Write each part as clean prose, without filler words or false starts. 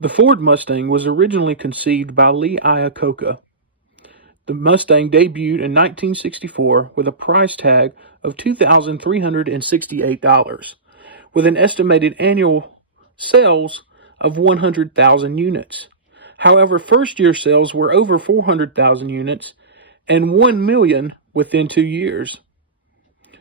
The Ford Mustang was originally conceived by Lee Iacocca. The Mustang debuted in 1964 with a price tag of $2,368, with an estimated annual sales of 100,000 units. However, first-year sales were over 400,000 units and 1 million within 2 years.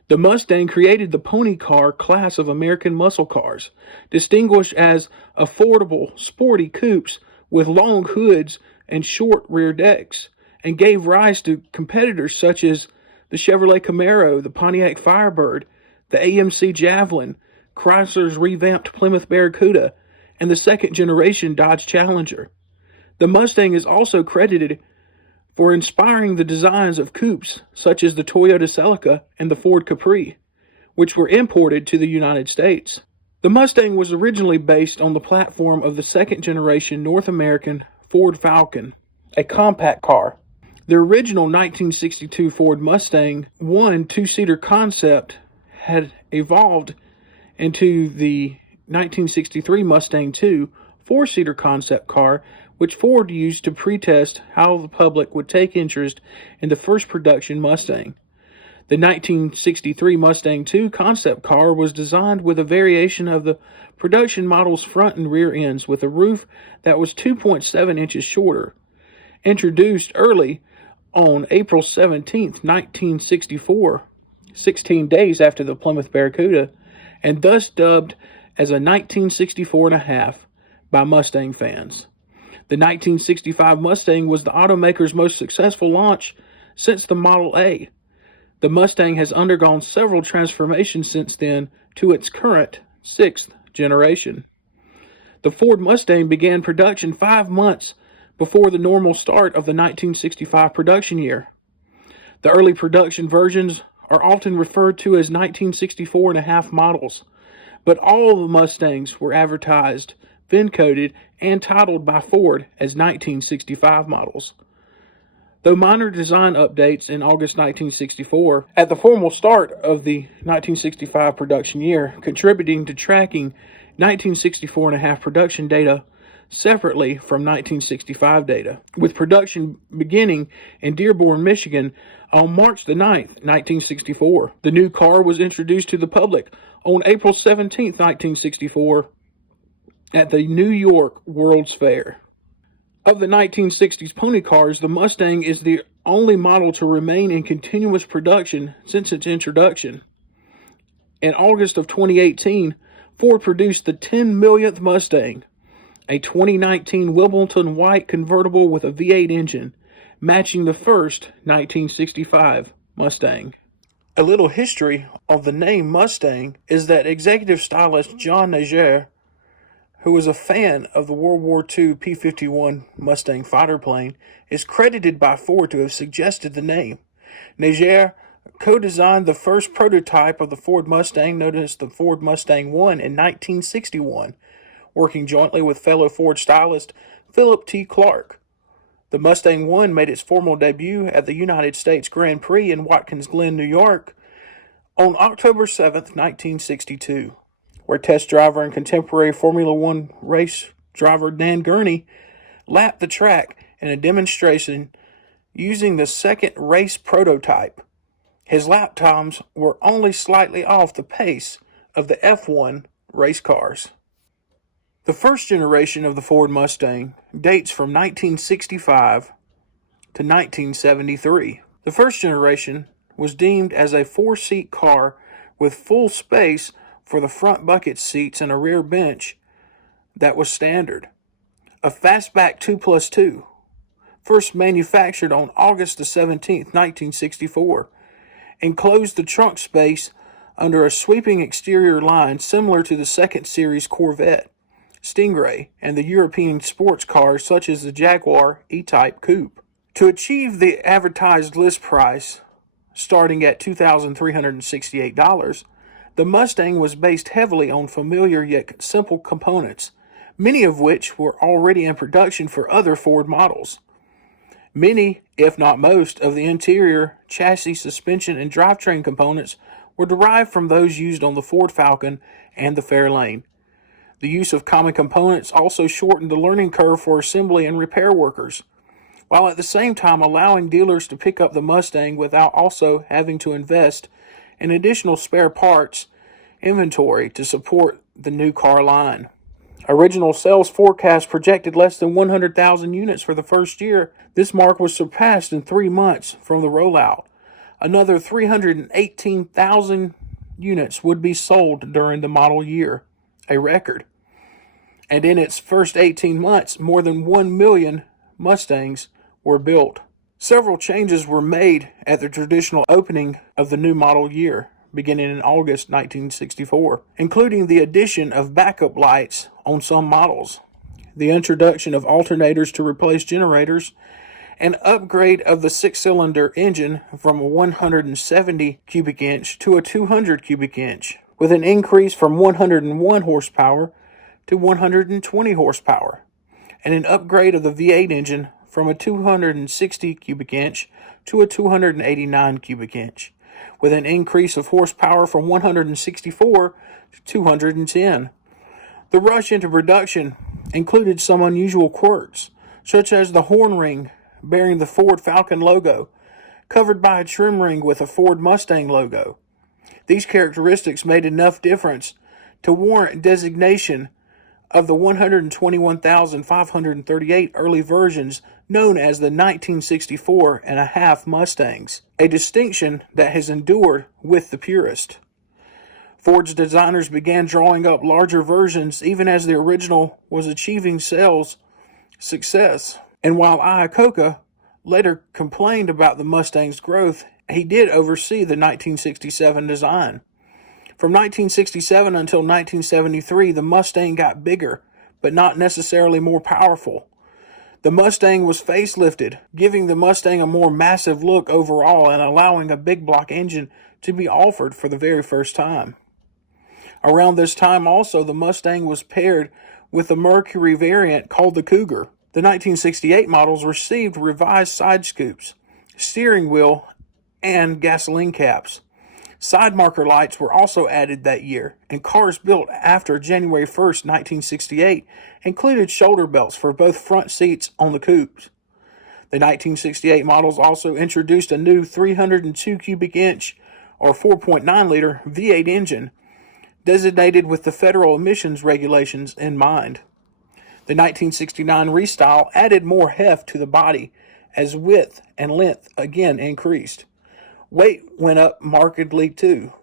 The Mustang created the pony car class of American muscle cars, distinguished as affordable, sporty coupes with long hoods and short rear decks, and gave rise to competitors such as the Chevrolet Camaro, the Pontiac Firebird, the AMC Javelin, Chrysler's revamped Plymouth Barracuda, and the second-generation Dodge Challenger. The Mustang is also credited for inspiring the designs of coupes such as the Toyota Celica and the Ford Capri, which were imported to the United States. The Mustang was originally based on the platform of the second-generation North American Ford Falcon, a compact car. The original 1962 Ford Mustang 1 two-seater concept had evolved into the 1963 Mustang II four-seater concept car, which Ford used to pre-test how the public would take interest in the first production Mustang. The 1963 Mustang II concept car was designed with a variation of the production model's front and rear ends, with a roof that was 2.7 inches shorter. Introduced early on April 17, 1964, 16 days after the Plymouth Barracuda, and thus dubbed as a 1964 and a half by Mustang fans. The 1965 Mustang was the automaker's most successful launch since the Model A. The Mustang has undergone several transformations since then to its current sixth generation. The Ford Mustang began production 5 months before the normal start of the 1965 production year. The early production versions are often referred to as 1964 and a half models, but all the Mustangs were advertised, VIN coded, and titled by Ford as 1965 models. Though minor design updates in August 1964, at the formal start of the 1965 production year, contributing to tracking 1964 and a half production data separately from 1965 data, with production beginning in Dearborn, Michigan on March the 9th, 1964. The new car was introduced to the public on April 17, 1964, at the New York World's Fair. Of the 1960s pony cars, the Mustang is the only model to remain in continuous production since its introduction. In August of 2018, Ford produced the 10 millionth Mustang, a 2019 Wimbledon white convertible with a V8 engine, matching the first 1965 Mustang. A little history of the name Mustang is that executive stylist John Nager, who was a fan of the World War II P-51 Mustang fighter plane, is credited by Ford to have suggested the name. Nager co-designed the first prototype of the Ford Mustang, known as the Ford Mustang 1, in 1961, working jointly with fellow Ford stylist Philip T. Clark. The Mustang 1 made its formal debut at the United States Grand Prix in Watkins Glen, New York, on October 7, 1962. Where test driver and contemporary Formula One race driver Dan Gurney lapped the track in a demonstration using the second race prototype. His lap times were only slightly off the pace of the F1 race cars. The first generation of the Ford Mustang dates from 1965 to 1973. The first generation was deemed as a 4-seat car with full space for the front bucket seats and a rear bench that was standard. A fastback 2+2, first manufactured on August 17, 1964, enclosed the trunk space under a sweeping exterior line similar to the second series Corvette, Stingray, and the European sports cars such as the Jaguar E-Type Coupe. To achieve the advertised list price, starting at $2,368, the Mustang was based heavily on familiar yet simple components, many of which were already in production for other Ford models. Many, if not most, of the interior, chassis, suspension, and drivetrain components were derived from those used on the Ford Falcon and the Fairlane. The use of common components also shortened the learning curve for assembly and repair workers, while at the same time allowing dealers to pick up the Mustang without also having to invest in additional spare parts inventory to support the new car line. Original sales forecast projected less than 100,000 units for the first year. This mark was surpassed in 3 months from the rollout. Another 318,000 units would be sold during the model year, a record. And in its first 18 months, more than 1 million Mustangs were built. Several changes were made at the traditional opening of the new model year, beginning in August 1964, including the addition of backup lights on some models, the introduction of alternators to replace generators, an upgrade of the 6-cylinder engine from a 170 cubic inch to a 200 cubic inch, with an increase from 101 horsepower to 120 horsepower, and an upgrade of the V8 engine from a 260 cubic inch to a 289 cubic inch, with an increase of horsepower from 164 to 210. The rush into production included some unusual quirks, such as the horn ring bearing the Ford Falcon logo, covered by a trim ring with a Ford Mustang logo. These characteristics made enough difference to warrant designation of the 121,538 early versions known as the 1964 and a half Mustangs, a distinction that has endured with the purist. Ford's designers began drawing up larger versions even as the original was achieving sales success. And while Iacocca later complained about the Mustang's growth, he did oversee the 1967 design. From 1967 until 1973, the Mustang got bigger, but not necessarily more powerful. The Mustang was facelifted, giving the Mustang a more massive look overall and allowing a big block engine to be offered for the very first time. Around this time also, the Mustang was paired with the Mercury variant called the Cougar. The 1968 models received revised side scoops, steering wheel, and gasoline caps. Side marker lights were also added that year, and cars built after January 1st, 1968 included shoulder belts for both front seats on the coupes. The 1968 models also introduced a new 302 cubic inch or 4.9 liter V8 engine, designated with the federal emissions regulations in mind. The 1969 restyle added more heft to the body as width and length again increased. Weight went up markedly too.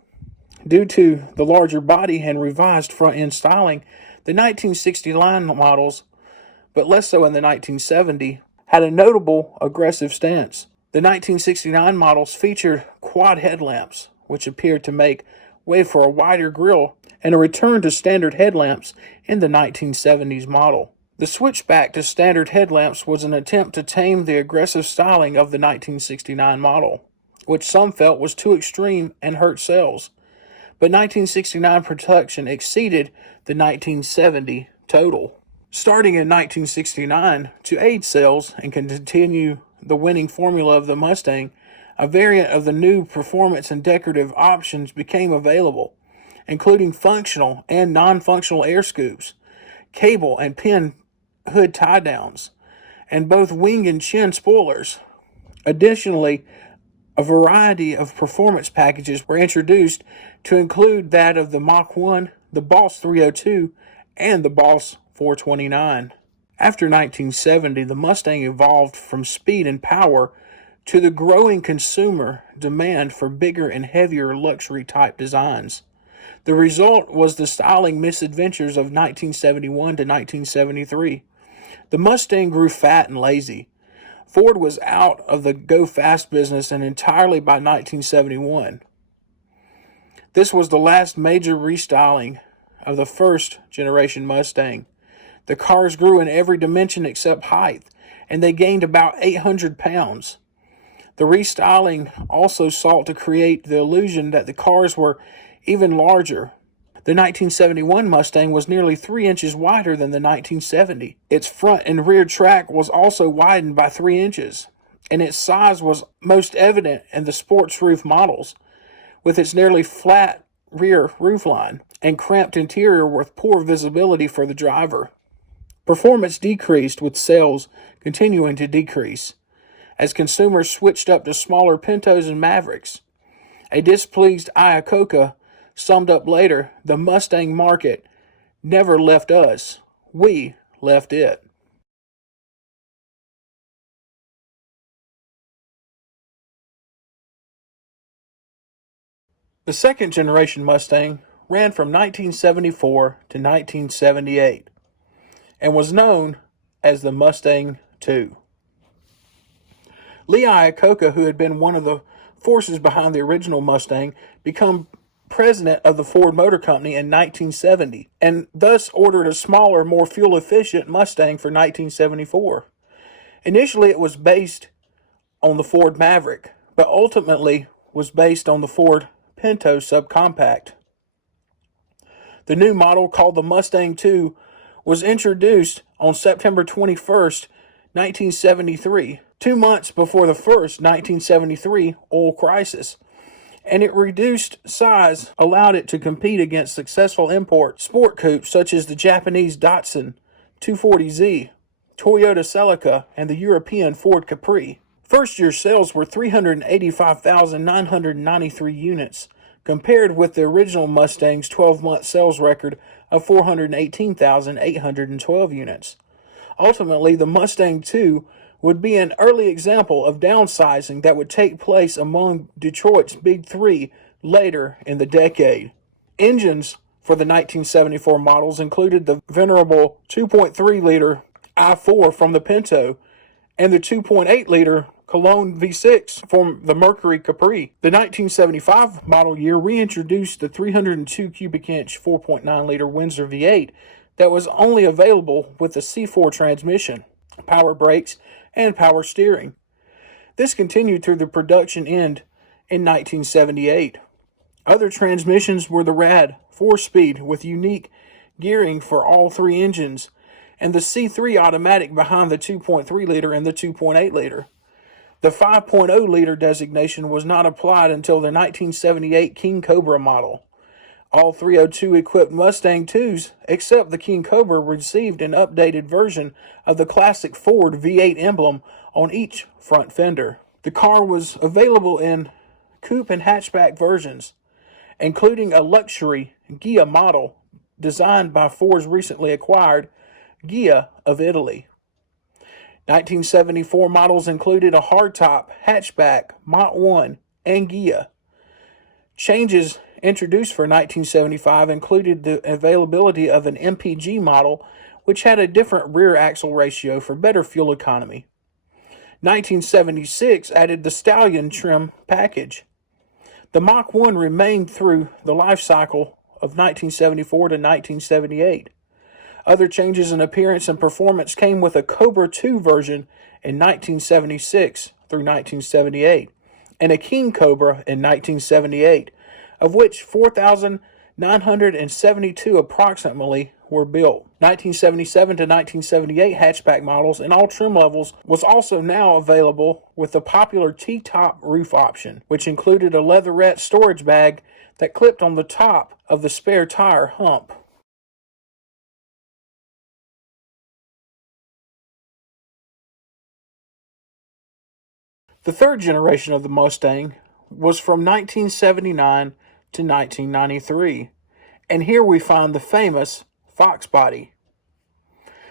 Due to the larger body and revised front end styling, the 1969 models, but less so in the 1970, had a notable aggressive stance. The 1969 models featured quad headlamps, which appeared to make way for a wider grille and a return to standard headlamps in the 1970s model. The switch back to standard headlamps was an attempt to tame the aggressive styling of the 1969 model, which some felt was too extreme and hurt sales. But 1969 production exceeded the 1970 total. Starting in 1969, to aid sales and continue the winning formula of the Mustang, a variant of the new performance and decorative options became available, including functional and non-functional air scoops, cable and pin hood tie-downs, and both wing and chin spoilers. Additionally, a variety of performance packages were introduced to include that of the Mach 1, the Boss 302, and the Boss 429. After 1970, the Mustang evolved from speed and power to the growing consumer demand for bigger and heavier luxury-type designs. The result was the styling misadventures of 1971 to 1973. The Mustang grew fat and lazy. Ford was out of the go-fast business and entirely by 1971. This was the last major restyling of the first generation Mustang. The cars grew in every dimension except height, and they gained about 800 pounds. The restyling also sought to create the illusion that the cars were even larger. The 1971 Mustang was nearly 3 inches wider than the 1970. Its front and rear track was also widened by 3 inches, and its size was most evident in the sports roof models, with its nearly flat rear roofline and cramped interior with poor visibility for the driver. Performance decreased, with sales continuing to decrease as consumers switched up to smaller Pintos and Mavericks. A displeased Iacocca summed up later, "The Mustang market never left us. We left it." The second generation Mustang ran from 1974 to 1978 and was known as the Mustang II. Lee Iacocca, who had been one of the forces behind the original Mustang, became president of the Ford Motor Company in 1970 and thus ordered a smaller, more fuel-efficient Mustang for 1974. Initially, it was based on the Ford Maverick, but ultimately was based on the Ford Pinto subcompact. The new model, called the Mustang II, was introduced on September 21st, 1973, 2 months before the first 1973 oil crisis, and its reduced size allowed it to compete against successful import sport coupes such as the Japanese Datsun 240Z, Toyota Celica, and the European Ford Capri. First-year sales were 385,993 units, compared with the original Mustang's 12-month sales record of 418,812 units. Ultimately, the Mustang II would be an early example of downsizing that would take place among Detroit's Big Three later in the decade. Engines for the 1974 models included the venerable 2.3-liter I-4 from the Pinto and the 2.8-liter Cologne V6 from the Mercury Capri. The 1975 model year reintroduced the 302 cubic inch 4.9-liter Windsor V8 that was only available with the C4 transmission, power brakes, and power steering. This continued through the production end in 1978. Other transmissions were the RAD 4-speed with unique gearing for all three engines, and the C3 automatic behind the 2.3-liter and the 2.8-liter. The 5.0-liter designation was not applied until the 1978 King Cobra model. All 302-equipped Mustang IIs, except the King Cobra, received an updated version of the classic Ford V8 emblem on each front fender. The car was available in coupe and hatchback versions, including a luxury Ghia model designed by Ford's recently acquired Ghia of Italy. 1974 models included a hardtop, hatchback, Mach 1, and Ghia. Changes introduced for 1975 included the availability of an MPG model, which had a different rear axle ratio for better fuel economy. 1976 added the Stallion trim package. The Mach 1 remained through the life cycle of 1974 to 1978. Other changes in appearance and performance came with a Cobra II version in 1976 through 1978, and a King Cobra in 1978, of which 4,972 approximately were built. 1977 to 1978 hatchback models in all trim levels was also now available with the popular T-top roof option, which included a leatherette storage bag that clipped on the top of the spare tire hump. The third generation of the Mustang was from 1979 to 1993, and here we find the famous Fox body.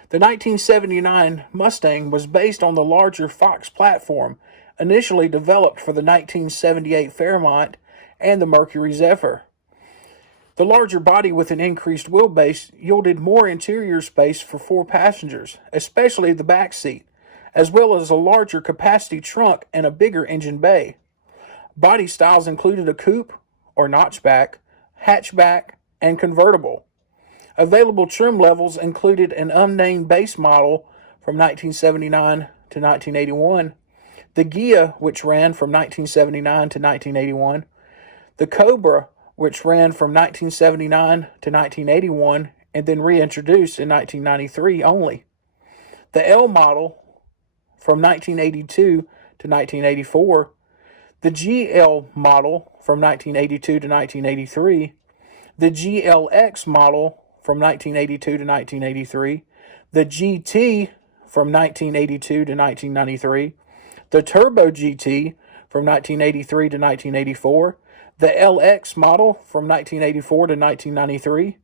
The 1979 Mustang was based on the larger Fox platform initially developed for the 1978 Fairmont and the Mercury Zephyr. The larger body with an increased wheelbase yielded more interior space for 4 passengers, especially the back seat, as well as a larger capacity trunk and a bigger engine bay. Body styles included a coupe or notchback, hatchback, and convertible. Available trim levels included an unnamed base model from 1979 to 1981, the Ghia, which ran from 1979 to 1981, the Cobra, which ran from 1979 to 1981 and then reintroduced in 1993 only, the L model from 1982 to 1984, the GL model from 1982 to 1983, the GLX model from 1982 to 1983, the GT from 1982 to 1993, the Turbo GT from 1983 to 1984, the LX model from 1984 to 1993.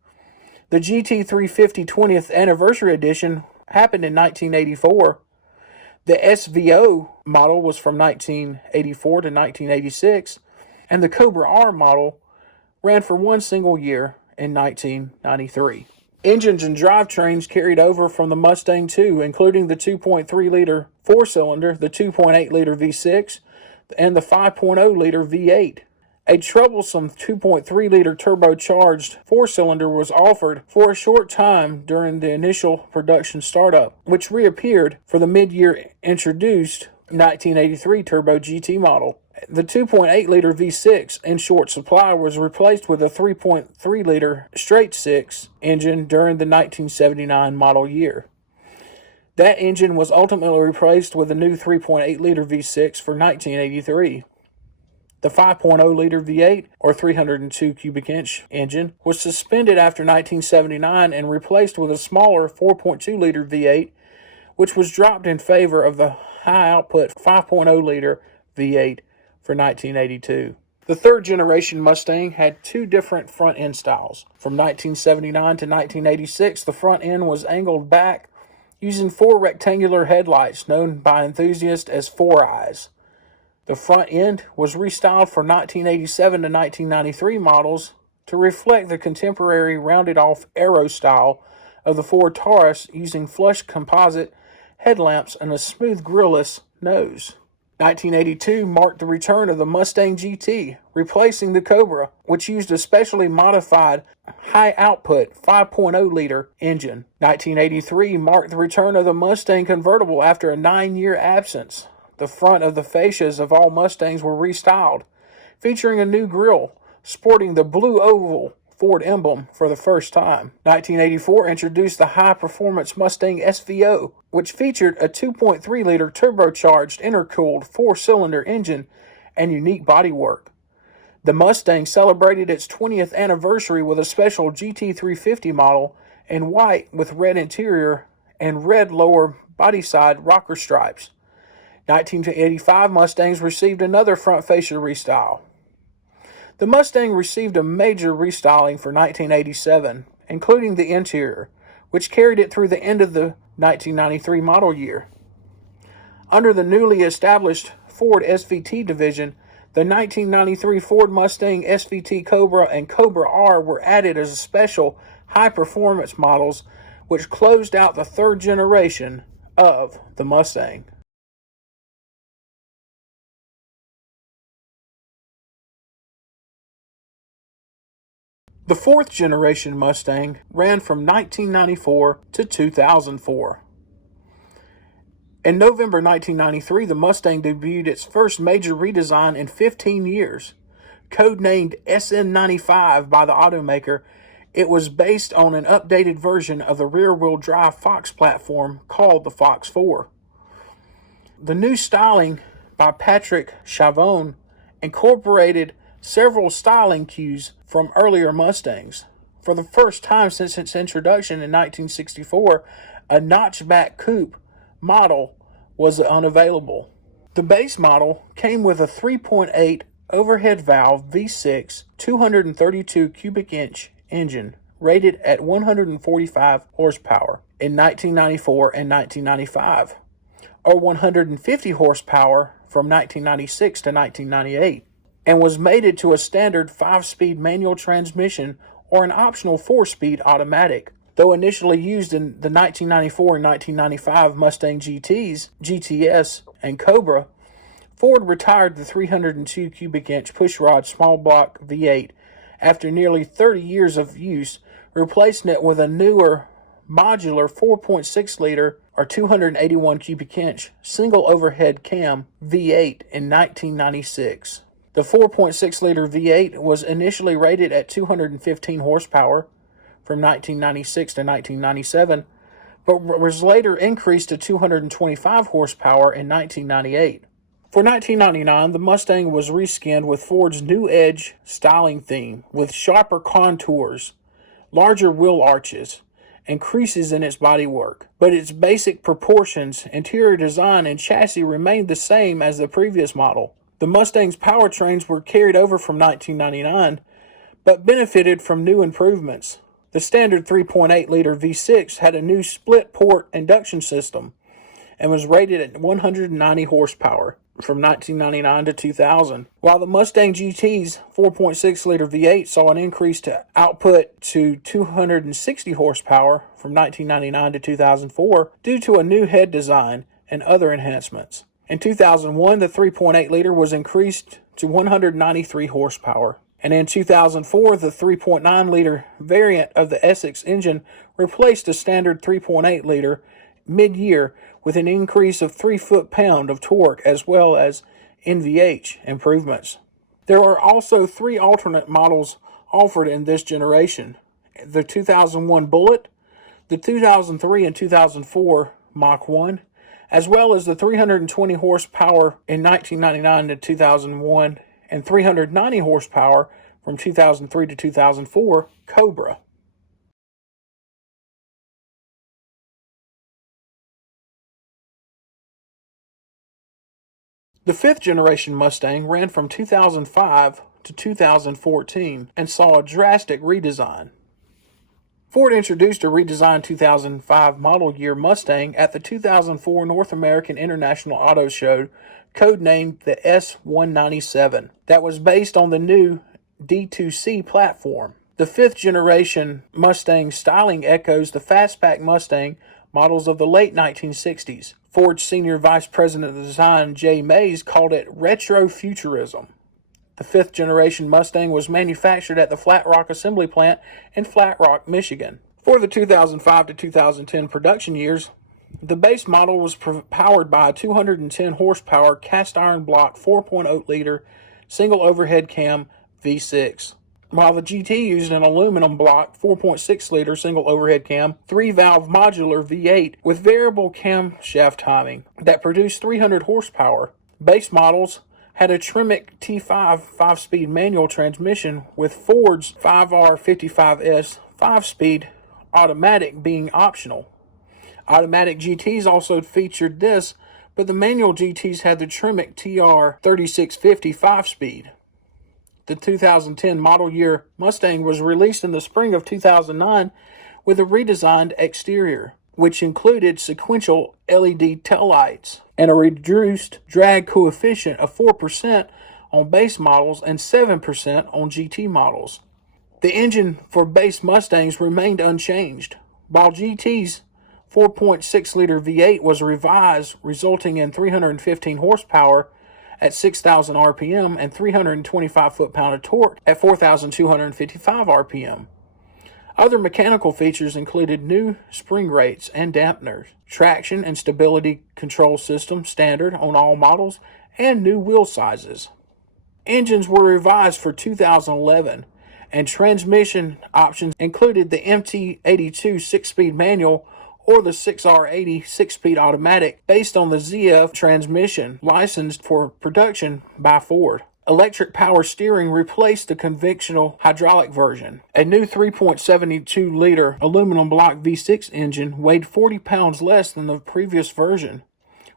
The GT350 20th Anniversary Edition happened in 1984. The SVO model was from 1984 to 1986, and the Cobra R model ran for one single year in 1993. Engines and drivetrains carried over from the Mustang II, including the 2.3-liter four-cylinder, the 2.8-liter V6, and the 5.0-liter V8. A troublesome 2.3-liter turbocharged four-cylinder was offered for a short time during the initial production startup, which reappeared for the mid-year introduced 1983 Turbo GT model. The 2.8-liter V6 in short supply was replaced with a 3.3-liter straight-six engine during the 1979 model year. That engine was ultimately replaced with a new 3.8-liter V6 for 1983. The 5.0-liter V8, or 302 cubic inch engine, was suspended after 1979 and replaced with a smaller 4.2-liter V8, which was dropped in favor of the high-output 5.0-liter V8 for 1982. The third generation Mustang had two different front end styles. From 1979 to 1986, the front end was angled back using four rectangular headlights known by enthusiasts as four eyes. The front end was restyled for 1987 to 1993 models to reflect the contemporary rounded-off aero style of the Ford Taurus, using flush composite headlamps and a smooth grille-less nose. 1982 marked the return of the Mustang GT, replacing the Cobra, which used a specially modified high-output 5.0-liter engine. 1983 marked the return of the Mustang convertible after a 9-year absence. The front of the fascias of all Mustangs were restyled, featuring a new grille, sporting the blue oval Ford emblem for the first time. 1984 introduced the high-performance Mustang SVO, which featured a 2.3-liter turbocharged intercooled four-cylinder engine and unique bodywork. The Mustang celebrated its 20th anniversary with a special GT350 model in white with red interior and red lower body side rocker stripes. 1985 Mustangs received another front fascia restyle. The Mustang received a major restyling for 1987, including the interior, which carried it through the end of the 1993 model year. Under the newly established Ford SVT division, the 1993 Ford Mustang SVT Cobra and Cobra R were added as special high-performance models, which closed out the third generation of the Mustang. The fourth generation Mustang ran from 1994 to 2004. In November 1993, the Mustang debuted its first major redesign in 15 years. Codenamed SN95 by the automaker, it was based on an updated version of the rear-wheel drive Fox platform called the Fox 4. The new styling by Patrick Chavon incorporated several styling cues from earlier Mustangs. For the first time since its introduction in 1964, a notchback coupe model was unavailable. The base model came with a 3.8 overhead valve V6 232 cubic inch engine rated at 145 horsepower in 1994 and 1995, or 150 horsepower from 1996 to 1998. And was mated to a standard 5-speed manual transmission or an optional 4-speed automatic. Though initially used in the 1994 and 1995 Mustang GTs, GTS, and Cobra, Ford retired the 302 cubic inch pushrod small block V8 after nearly 30 years of use, replacing it with a newer modular 4.6-liter or 281 cubic inch single overhead cam V8 in 1996. The 4.6-liter V8 was initially rated at 215 horsepower from 1996 to 1997, but was later increased to 225 horsepower in 1998. For 1999, the Mustang was reskinned with Ford's New Edge styling theme, with sharper contours, larger wheel arches, and creases in its bodywork. But its basic proportions, interior design, and chassis remained the same as the previous model. The Mustang's powertrains were carried over from 1999, but benefited from new improvements. The standard 3.8-liter V6 had a new split-port induction system and was rated at 190 horsepower from 1999 to 2000, while the Mustang GT's 4.6-liter V8 saw an increase to output to 260 horsepower from 1999 to 2004 due to a new head design and other enhancements. In 2001, the 3.8-liter was increased to 193 horsepower. And in 2004, the 3.9-liter variant of the Essex engine replaced a standard 3.8-liter mid-year with an increase of 3 foot-pound of torque as well as NVH improvements. There are also 3 alternate models offered in this generation: the 2001 Bullet, the 2003 and 2004 Mach 1, as well as the 320 horsepower in 1999 to 2001 and 390 horsepower from 2003 to 2004 Cobra. The 5th generation Mustang ran from 2005 to 2014 and saw a drastic redesign. Ford introduced a redesigned 2005 model year Mustang at the 2004 North American International Auto Show, codenamed the S197, that was based on the new D2C platform. The 5th generation Mustang styling echoes the fastback Mustang models of the late 1960s. Ford's senior vice president of design, Jay Mays, called it retro-futurism. The 5th generation Mustang was manufactured at the Flat Rock Assembly Plant in Flat Rock, Michigan. For the 2005 to 2010 production years, the base model was powered by a 210 horsepower cast iron block 4.0-liter single overhead cam V6, while the GT used an aluminum block 4.6-liter single overhead cam 3-valve modular V8 with variable camshaft timing that produced 300 horsepower. Base models had a Tremec T5 5-speed manual transmission, with Ford's 5R55S 5-speed automatic being optional. Automatic GTs also featured this, but the manual GTs had the Tremec TR 3650 5-speed. The 2010 model year Mustang was released in the spring of 2009 with a redesigned exterior, which included sequential LED taillights and a reduced drag coefficient of 4% on base models and 7% on GT models. The engine for base Mustangs remained unchanged, while GT's 4.6-liter V8 was revised, resulting in 315 horsepower at 6,000 RPM and 325 foot-pound of torque at 4,255 RPM. Other mechanical features included new spring rates and dampeners, traction and stability control system standard on all models, and new wheel sizes. Engines were revised for 2011, and transmission options included the MT82 6-speed manual or the 6R80 6-speed automatic based on the ZF transmission licensed for production by Ford. Electric power steering replaced the conventional hydraulic version. A new 3.72-liter aluminum block V6 engine weighed 40 pounds less than the previous version.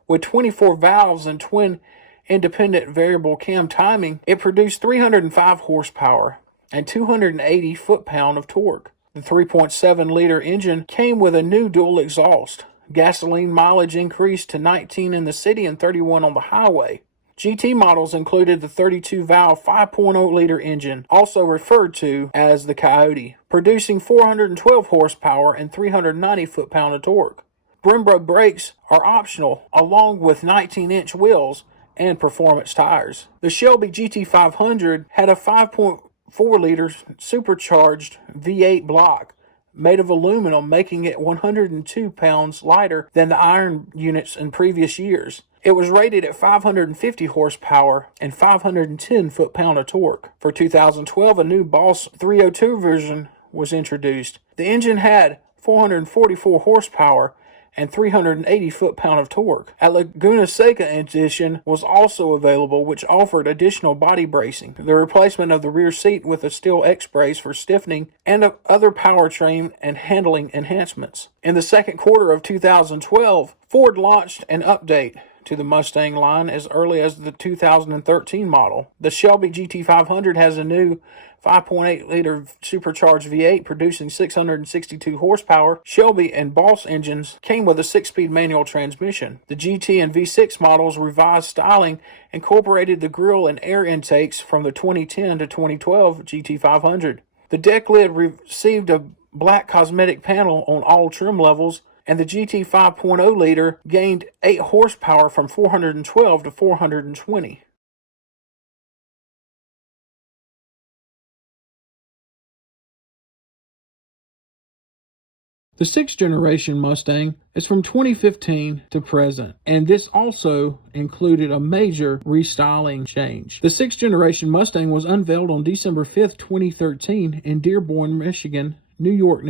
With 24 valves and twin independent variable cam timing, it produced 305 horsepower and 280 foot-pound of torque. The 3.7-liter engine came with a new dual exhaust. Gasoline mileage increased to 19 in the city and 31 on the highway. GT models included the 32-valve 5.0-liter engine, also referred to as the Coyote, producing 412 horsepower and 390 foot-pound of torque. Brembo brakes are optional, along with 19-inch wheels and performance tires. The Shelby GT500 had a 5.4-liter supercharged V8 block made of aluminum, making it 102 pounds lighter than the iron units in previous years. It was rated at 550 horsepower and 510 foot-pound of torque. For 2012, a new Boss 302 version was introduced. The engine had 444 horsepower and 380 foot-pound of torque. A Laguna Seca edition was also available, which offered additional body bracing, the replacement of the rear seat with a steel X-brace for stiffening, and other powertrain and handling enhancements. In the second quarter of 2012, Ford launched an update to the Mustang line as early as the 2013 model. The Shelby GT500 has a new 5.8-liter supercharged V8 producing 662 horsepower. Shelby and Boss engines came with a 6-speed manual transmission. The GT and V6 models' revised styling incorporated the grille and air intakes from the 2010 to 2012 GT500. The deck lid received a black cosmetic panel on all trim levels, and the GT 5.0-liter gained 8 horsepower from 412 to 420. The 6th generation Mustang is from 2015 to present, and this also included a major restyling change. The 6th generation Mustang was unveiled on December 5th, 2013 in Dearborn, Michigan, New York,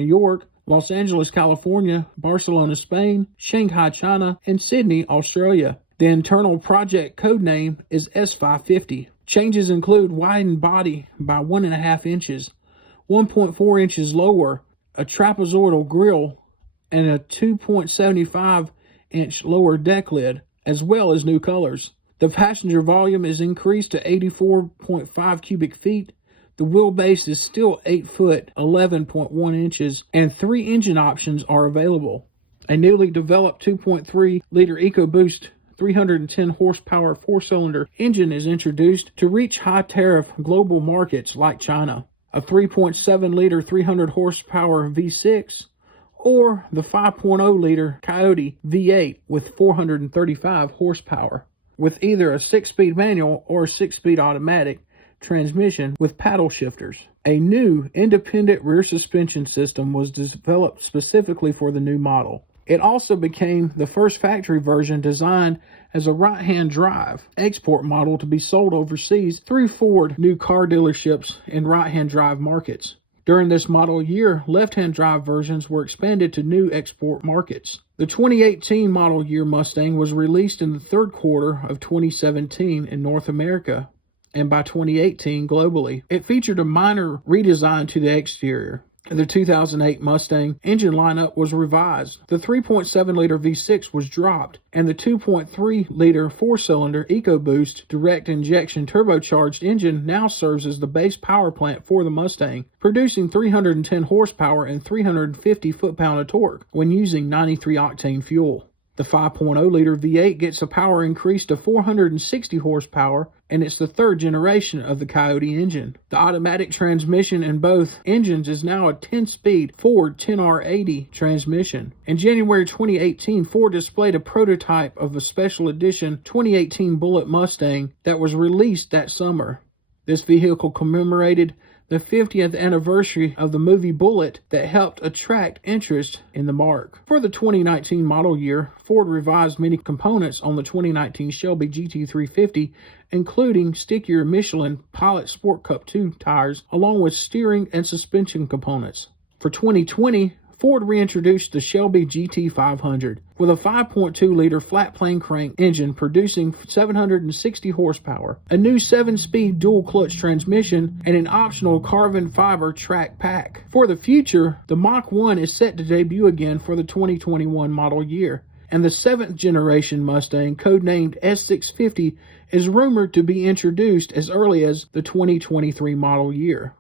Los Angeles, California, Barcelona, Spain, Shanghai, China, and Sydney, Australia. The internal project code name is S550. Changes include widened body by 1.5 inches, 1.4 inches lower, a trapezoidal grille, and a 2.75-inch lower deck lid, as well as new colors. The passenger volume is increased to 84.5 cubic feet. The wheelbase is still 8 foot, 11.1 inches, and 3 engine options are available. A newly developed 2.3-liter EcoBoost 310 horsepower 4-cylinder engine is introduced to reach high-tariff global markets like China. A 3.7-liter 300 horsepower V6, or the 5.0-liter Coyote V8 with 435 horsepower, with either a 6-speed manual or a 6-speed automatic transmission with paddle shifters. A new independent rear suspension system was developed specifically for the new model. It also became the first factory version designed as a right-hand drive export model to be sold overseas through Ford new car dealerships in right-hand drive markets. During this model year, left-hand drive versions were expanded to new export markets. The 2018 model year Mustang was released in the third quarter of 2017 in North America, and by 2018 globally. It featured a minor redesign to the exterior. The 2008 Mustang engine lineup was revised. The 3.7-liter V6 was dropped, and the 2.3-liter 4-cylinder EcoBoost direct injection turbocharged engine now serves as the base power plant for the Mustang, producing 310 horsepower and 350 foot-pound of torque when using 93-octane fuel. The 5.0-liter V8 gets a power increase to 460 horsepower, and it's the third generation of the Coyote engine. The automatic transmission in both engines is now a 10-speed Ford 10R80 transmission. In January 2018, Ford displayed a prototype of a special edition 2018 Bullitt Mustang that was released that summer. This vehicle commemorated the 50th anniversary of the movie Bullitt that helped attract interest in the marque. For the 2019 model year, Ford revised many components on the 2019 Shelby GT350, including stickier Michelin Pilot Sport Cup 2 tires, along with steering and suspension components. For 2020, Ford reintroduced the Shelby GT500 with a 5.2-liter flat plane crank engine producing 760 horsepower, a new 7-speed dual-clutch transmission, and an optional carbon fiber track pack. For the future, the Mach 1 is set to debut again for the 2021 model year, and the 7th generation Mustang, codenamed S650, is rumored to be introduced as early as the 2023 model year.